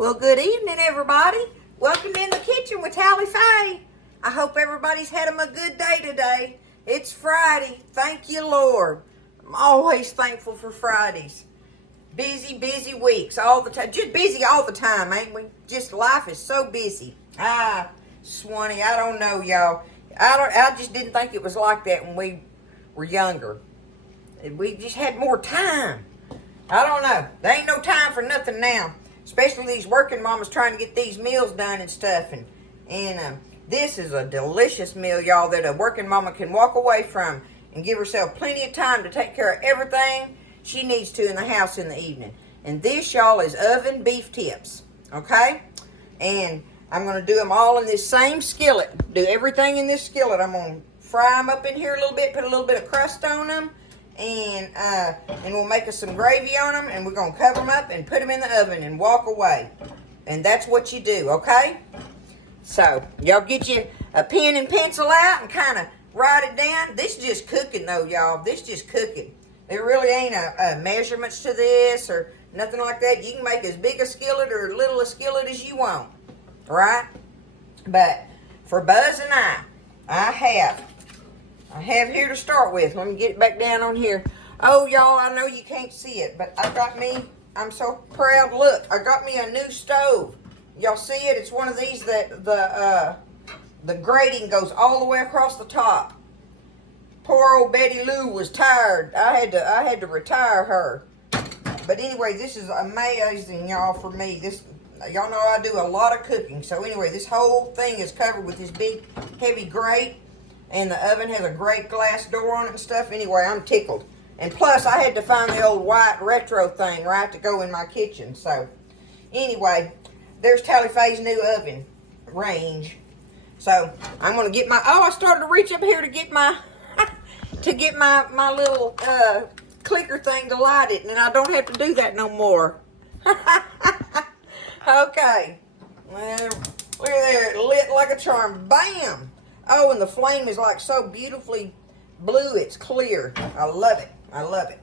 Well, good evening, everybody. Welcome in the kitchen with Tally Faye. I hope everybody's had a good day today. It's Friday. Thank you, Lord. I'm always thankful for Fridays. Busy weeks all the time. Just busy all the time, ain't we? Just life is so busy. Swanee, I don't know, y'all. I just didn't think it was like that when we were younger. We just had more time. I don't know. There ain't no time for nothing now. Especially these working mamas trying to get these meals done and stuff. And this is a delicious meal, y'all, that a working mama can walk away from and give herself plenty of time to take care of everything she needs to in the house in the evening. And this, y'all, is oven beef tips, okay? And I'm going to do them all in this same skillet. Do everything in this skillet. I'm going to fry them up in here a little bit, put a little bit of crust on them. And we'll make us some gravy on them, and we're going to cover them up and put them in the oven and walk away. And that's what you do, okay? So, y'all get you a pen and pencil out and kind of write it down. This is just cooking, though, y'all. This is just cooking. There really ain't a measurements to this or nothing like that. You can make as big a skillet or little a skillet as you want, right? But for Buzz and I have here to start with. Let me get it back down on here. Oh, y'all, I know you can't see it, but I'm so proud. Look, I got me a new stove. Y'all see it? It's one of these that the grating goes all the way across the top. Poor old Betty Lou was tired. I had to retire her. But anyway, this is amazing, y'all, for me. Y'all know I do a lot of cooking. So anyway, this whole thing is covered with this big, heavy grate. And the oven has a great glass door on it and stuff. Anyway, I'm tickled. And plus, I had to find the old white retro thing, right, to go in my kitchen. So, anyway, there's Tally Faye's new oven range. So, I'm going to get my... Oh, I started to reach up here to get my... my little clicker thing to light it. And I don't have to do that no more. Okay. Well, look at there. It lit like a charm. Bam! Oh, and the flame is like so beautifully blue. It's clear. I love it. I love it.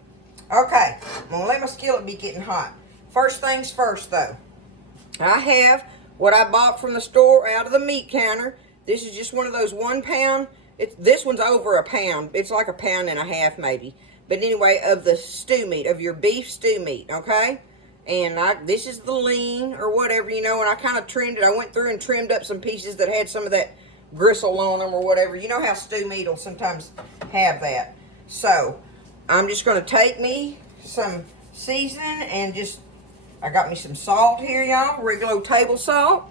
Okay, I'm going to let my skillet be getting hot. First things first, though. I have what I bought from the store out of the meat counter. This is just one of those 1 pound. This one's over a pound. It's like 1.5 pounds maybe. But anyway, of the stew meat, of your beef stew meat, okay? And this is the lean or whatever, you know, and I kind of trimmed it. I went through and trimmed up some pieces that had some of that gristle on them or whatever. You know how stew meat will sometimes have that. So I'm just going to take me some seasoning and I got me some salt here, y'all, regular table salt.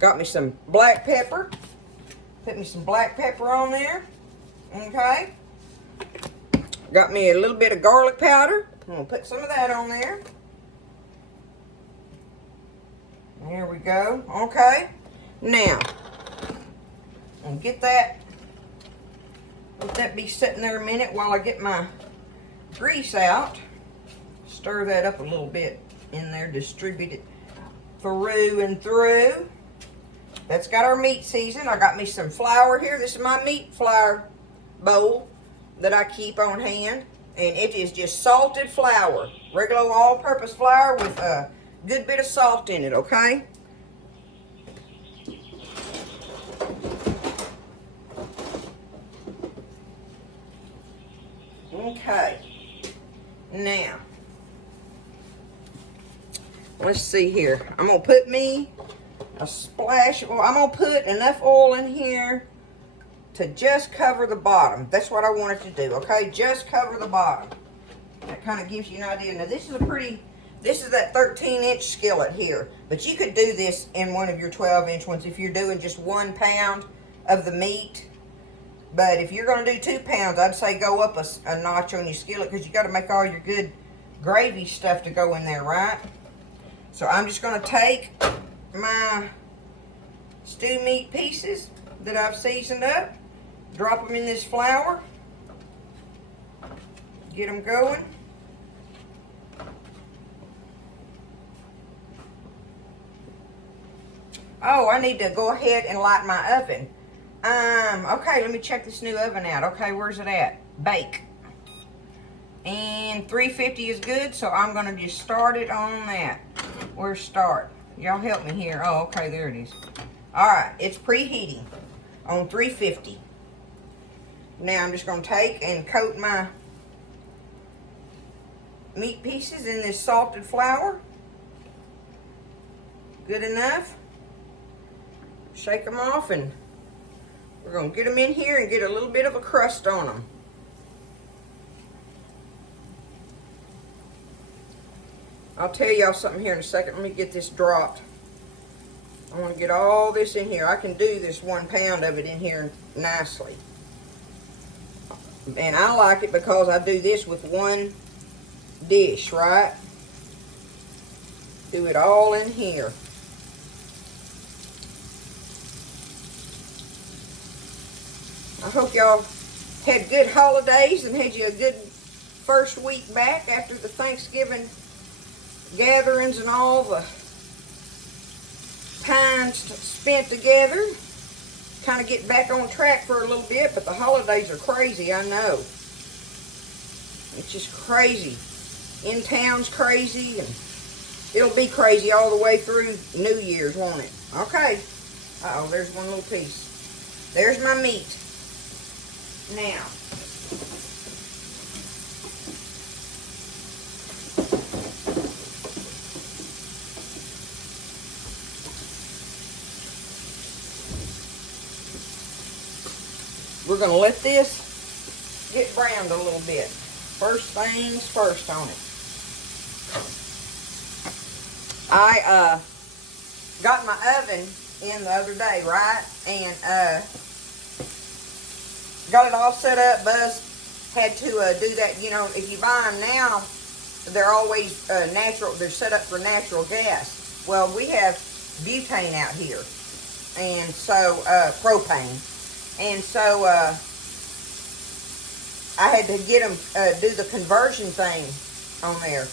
Got me some black pepper. Put me some black pepper on there. Okay. Got me a little bit of garlic powder. I'm going to put some of that on there. There we go. Okay. Now, and get that, let that be sitting there a minute while I get my grease out. Stir that up a little bit in there, distribute it through and through. That's got our meat seasoned. I got me some flour here. This is my meat flour bowl that I keep on hand. And it is just salted flour, regular all-purpose flour with a good bit of salt in it, okay? Okay, now, let's see here. I'm going to put me a splash, well, I'm going to put enough oil in here to just cover the bottom. That's what I want it to do, okay? Just cover the bottom. That kind of gives you an idea. Now, this is that 13-inch skillet here. But you could do this in one of your 12-inch ones if you're doing just 1 pound of the meat. But if you're going to do 2 pounds, I'd say go up a notch on your skillet because you got to make all your good gravy stuff to go in there, right? So I'm just going to take my stew meat pieces that I've seasoned up, drop them in this flour, get them going. Oh, I need to go ahead and light my oven. Okay, let me check this new oven out. Okay, where's it at? Bake. And 350 is good, so I'm going to just start it on that. Where's start? Y'all help me here. Oh, okay, there it is. All right, it's preheating on 350. Now I'm just going to take and coat my meat pieces in this salted flour. Good enough. Shake them off, and we're going to get them in here and get a little bit of a crust on them. I'll tell y'all something here in a second. Let me get this dropped. I want to get all this in here. I can do this 1 pound of it in here nicely. And I like it because I do this with one dish, right? Do it all in here. I hope y'all had good holidays and had you a good first week back after the Thanksgiving gatherings and all the time spent together. Kind of get back on track for a little bit, but the holidays are crazy, I know. It's just crazy. In town's crazy, and it'll be crazy all the way through New Year's, won't it? Okay. Uh-oh, there's one little piece. There's my meat. Now, we're going to let this get browned a little bit. First things first on it. I got my oven in the other day, right? And got it all set up. Buzz had to do that. You know, if you buy them now, they're always natural. They're set up for natural gas. Well, we have butane out here. And so, propane. And so, I had to get them, do the conversion thing on there.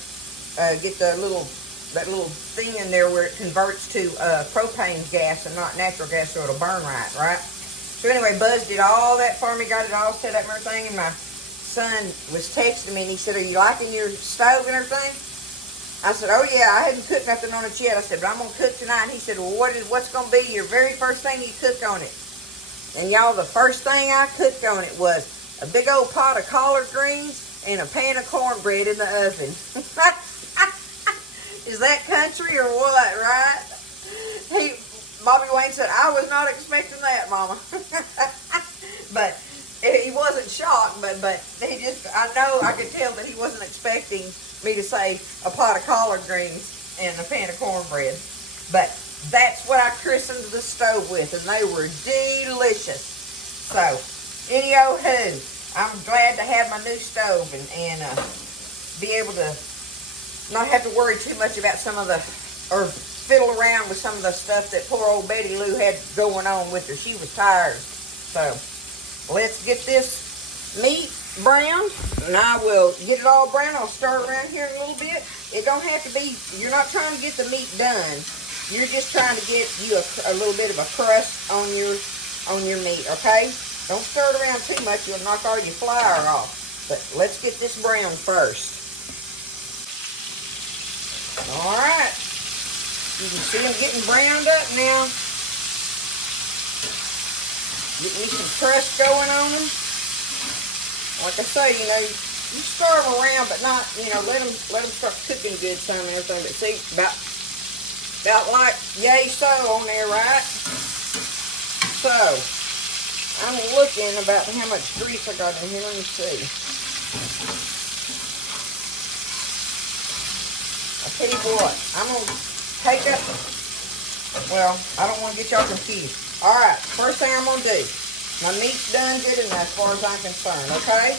Get that little thing in there where it converts to propane gas and not natural gas, so it'll burn right? So anyway, Buzz did all that for me, got it all set up and everything, and my son was texting me, and he said, "Are you liking your stove and everything?" I said, "Oh yeah, I hadn't cooked nothing on it yet." I said, "But I'm going to cook tonight." And he said, "Well, what's going to be your very first thing you cook on it?" And y'all, the first thing I cooked on it was a big old pot of collard greens and a pan of cornbread in the oven. Is that country or what, right? Bobby Wayne said, "I was not expecting that, Mama." But he wasn't shocked, but he just, I know, I could tell that he wasn't expecting me to say a pot of collard greens and a pan of cornbread. But that's what I christened the stove with, and they were delicious. So, any-o-hoo, I'm glad to have my new stove and be able to not have to worry too much about some of the, or fiddle around with some of the stuff that poor old Betty Lou had going on with her. She was tired. So, let's get this meat browned, and I will get it all brown. I'll stir around here in a little bit. It don't have to be, you're not trying to get the meat done. You're just trying to get you a little bit of a crust on your meat, okay? Don't stir it around too much. You'll knock all your flour off. But let's get this brown first. All right. You can see them getting browned up now. Get me some crust going on them. Like I say, you know, you stir them around, but not, you know, let them start cooking good some and everything. But see, about like yay so on there, right? So, I'm looking about how much grease I got in here. Let me see. I'll tell you what, I'm going to take up, well, I don't want to get y'all confused. All right, first thing I'm going to do, my meat's done good enough as far as I'm concerned, okay?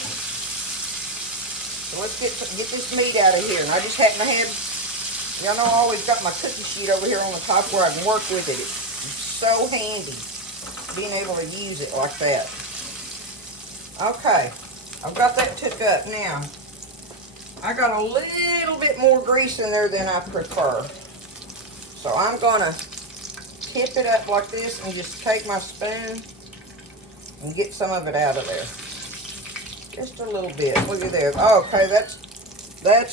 So let's get this meat out of here. And I just happen to have, y'all know I always got my cookie sheet over here on the top where I can work with it. It's so handy being able to use it like that. Okay, I've got that took up now. I got a little bit more grease in there than I prefer. So I'm going to tip it up like this and just take my spoon and get some of it out of there. Just a little bit. Look at there. Okay, that's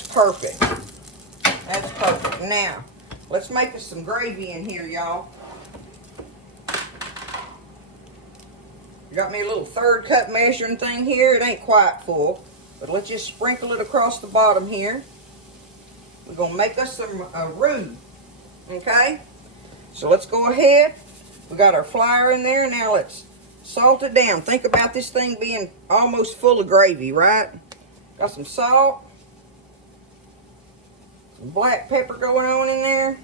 perfect. That's perfect. Now, Let's make us some gravy in here, y'all. Got me a little 1/3 cup measuring thing here. It ain't quite full, but let's just sprinkle it across the bottom here. We're going to make us some roux, okay? So let's go ahead. We got our flour in there. Now let's salt it down. Think about this thing being almost full of gravy, right? Got some salt. Some black pepper going on in there.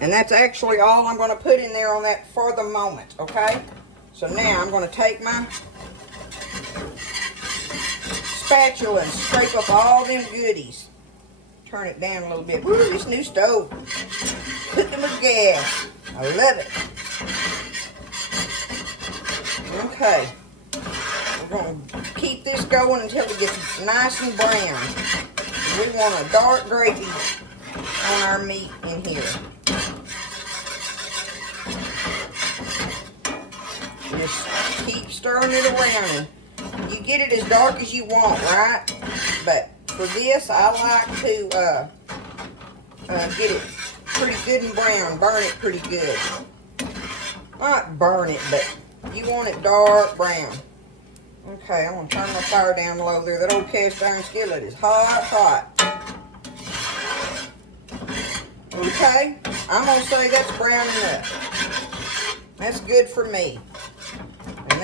And that's actually all I'm going to put in there on that for the moment, okay? So now I'm going to take my spatula and scrape up all them goodies. Turn it down a little bit. Woo, this new stove. Cooking with gas. I love it. Okay. We're going to keep this going until it gets nice and brown. We want a dark gravy on our meat in here. Just keep stirring it around. And you get it as dark as you want, right? But for this, I like to get it pretty good and brown. Burn it pretty good. Not burn it, but you want it dark brown. Okay, I'm going to turn my fire down low there. That old cast iron skillet is hot, hot. Okay, I'm going to say that's brown enough. That's good for me. And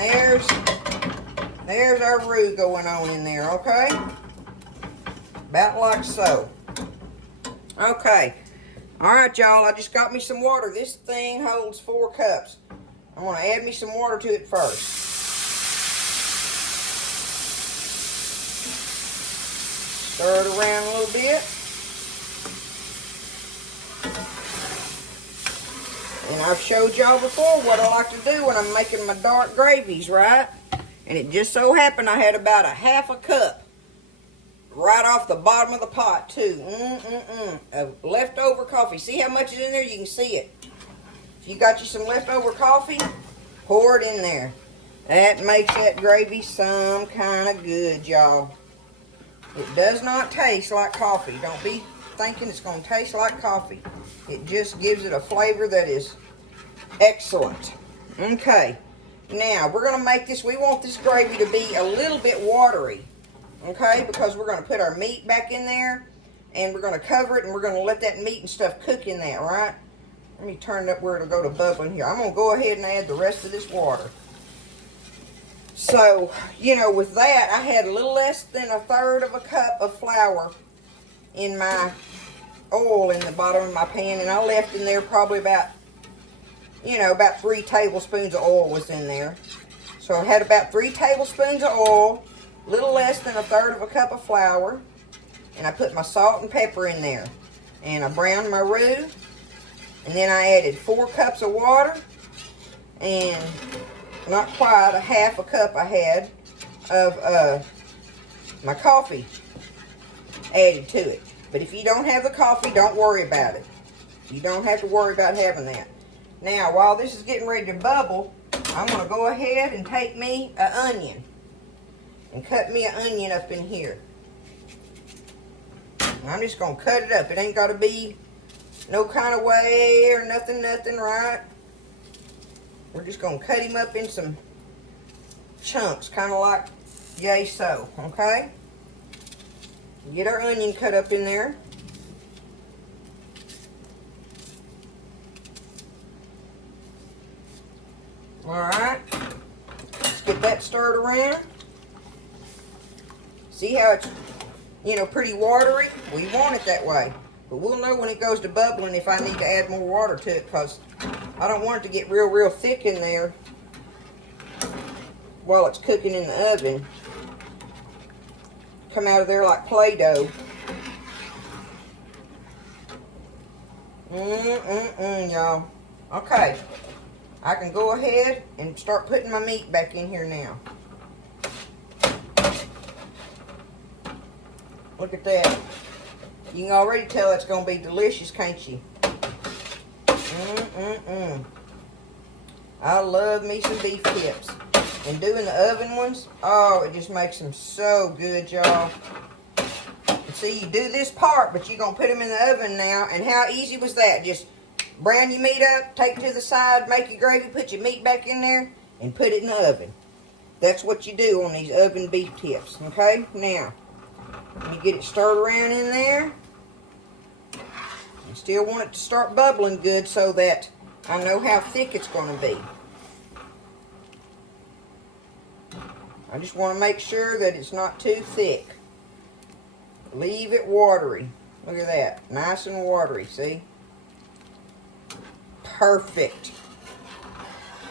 there's our roux going on in there, okay? About like so. Okay. Alright, y'all, I just got me some water. This thing holds 4 cups. I'm going to add me some water to it first. Stir it around a little bit. And I've showed y'all before what I like to do when I'm making my dark gravies, right? And it just so happened I had about a 1/2 cup right off the bottom of the pot, too. Of leftover coffee. See how much is in there? You can see it. If you got you some leftover coffee, pour it in there. That makes that gravy some kind of good, y'all. It does not taste like coffee. Don't be thinking it's going to taste like coffee. It just gives it a flavor that is excellent. Okay. Now, we're going to make this, we want this gravy to be a little bit watery. Okay? Because we're going to put our meat back in there. And we're going to cover it and we're going to let that meat and stuff cook in that, right? Let me turn it up where it'll go to bubbling here. I'm going to go ahead and add the rest of this water. So, you know, with that, I had a little less than 1/3 cup of flour in my oil in the bottom of my pan, and I left in there probably about, you know, about 3 tablespoons of oil was in there. So I had about 3 tablespoons of oil, a little less than 1/3 cup of flour, and I put my salt and pepper in there. And I browned my roux, and then I added 4 cups of water, and not quite a 1/2 cup I had of my coffee added to it. But if you don't have the coffee, don't worry about it. You don't have to worry about having that. Now, while this is getting ready to bubble, I'm going to go ahead and take me an onion and cut me an onion up in here. And I'm just going to cut it up. It ain't got to be no kind of way or nothing, right? We're just going to cut him up in some chunks, kind of like yay so, okay? Get our onion cut up in there. Alright. Let's get that stirred around. See how it's, you know, pretty watery? We want it that way. But we'll know when it goes to bubbling if I need to add more water to it, because I don't want it to get real thick in there while it's cooking in the oven. Come out of there like Play-Doh. Y'all. Okay. I can go ahead and start putting my meat back in here now. Look at that. You can already tell it's going to be delicious, can't you? I love me some beef tips. And doing the oven ones, oh, it just makes them so good, y'all. See, you do this part, but you're going to put them in the oven now. And how easy was that? Just brown your meat up, take it to the side, make your gravy, put your meat back in there, and put it in the oven. That's what you do on these oven beef tips, okay? Now, you get it stirred around in there. You still want it to start bubbling good so that I know how thick it's going to be. I just want to make sure that it's not too thick. Leave it watery. Look at that. Nice and watery, see? Perfect.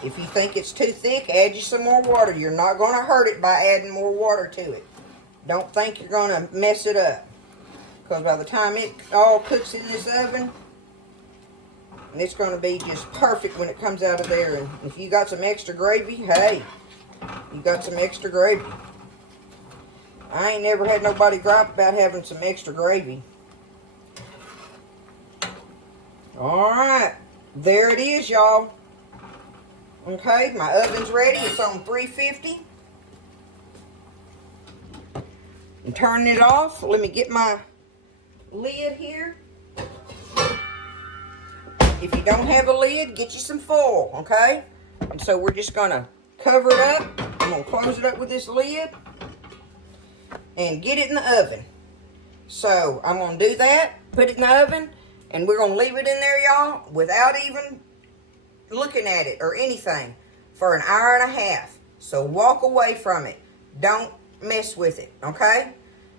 If you think it's too thick, add you some more water. You're not going to hurt it by adding more water to it. Don't think you're going to mess it up. Because by the time it all cooks in this oven, it's going to be just perfect when it comes out of there. And if you got some extra gravy, hey, you got some extra gravy. I ain't never had nobody gripe about having some extra gravy. Alright, there it is, y'all. Okay, my oven's ready. It's on 350. I'm turning it off. Let me get my lid here. If you don't have a lid, get you some foil, okay? And so we're just going to cover it up. I'm going to close it up with this lid and get it in the oven. So I'm going to do that, put it in the oven, and we're going to leave it in there, y'all, without even looking at it or anything for an hour and a half. So walk away from it. Don't mess with it, okay?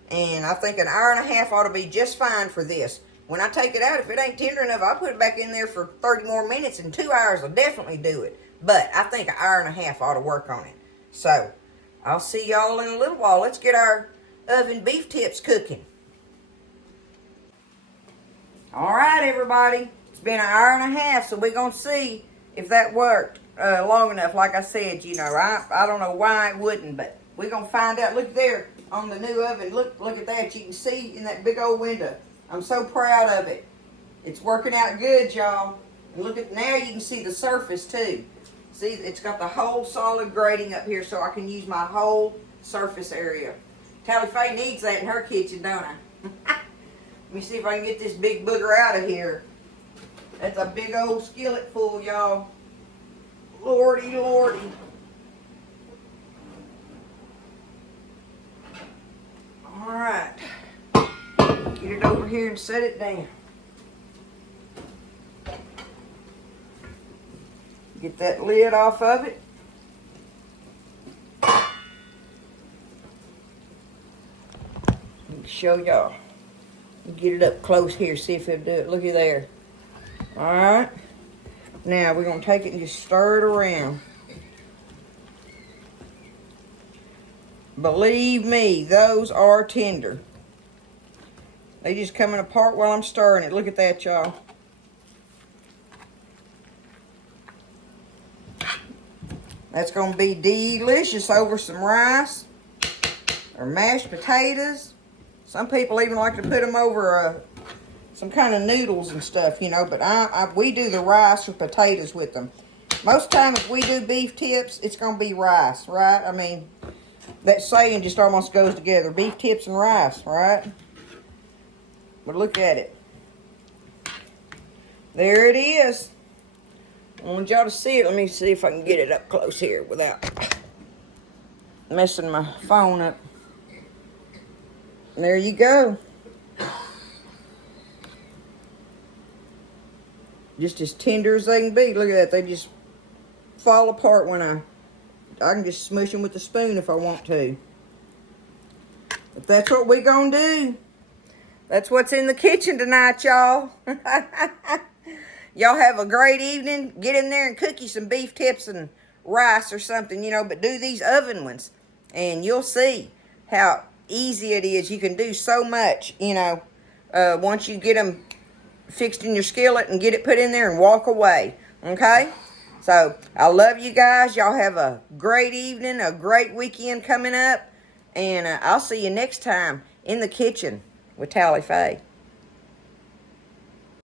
And I think an hour and a half ought to be just fine for this. When I take it out, if it ain't tender enough, I'll put it back in there for 30 more minutes, and 2 hours will definitely do it. But I think an hour and a half ought to work on it. So I'll see y'all in a little while. Let's get our oven beef tips cooking. All right, everybody. It's been an hour and a half, so we're going to see if that worked long enough. Like I said, you know, I don't know why it wouldn't, but we're going to find out. Look there on the new oven. Look at that. You can see in that big old window. I'm so proud of it. It's working out good, y'all. And look at, now you can see the surface too. See, it's got the whole solid grating up here, so I can use my whole surface area. Tally Faye needs that in her kitchen, don't I? Let me see if I can get this big booger out of here. That's a big old skillet full, y'all. Lordy, lordy. All right. Get it over here and set it down. Get that lid off of it. Let me show y'all. Get it up close here, see if it'll do it. Looky there. Alright. Now we're going to take it and just stir it around. Believe me, those are tender. They just coming apart while I'm stirring it. Look at that, y'all. That's going to be delicious over some rice or mashed potatoes. Some people even like to put them over some kind of noodles and stuff, you know. But we do the rice with potatoes with them. Most times if we do beef tips, it's going to be rice, right? I mean, that saying just almost goes together. Beef tips and rice, right? But look at it. There it is. I want y'all to see it. Let me see if I can get it up close here without messing my phone up. There you go. Just as tender as they can be. Look at that. They just fall apart when I can just smush them with a spoon if I want to. But that's what we're going to do. That's what's in the kitchen tonight, y'all. Y'all have a great evening. Get in there and cook you some beef tips and rice or something, you know. But do these oven ones. And you'll see how easy it is. You can do so much, you know, once you get them fixed in your skillet and get it put in there and walk away. Okay? So, I love you guys. Y'all have a great evening, a great weekend coming up. And I'll see you next time in the kitchen with Tally Faye.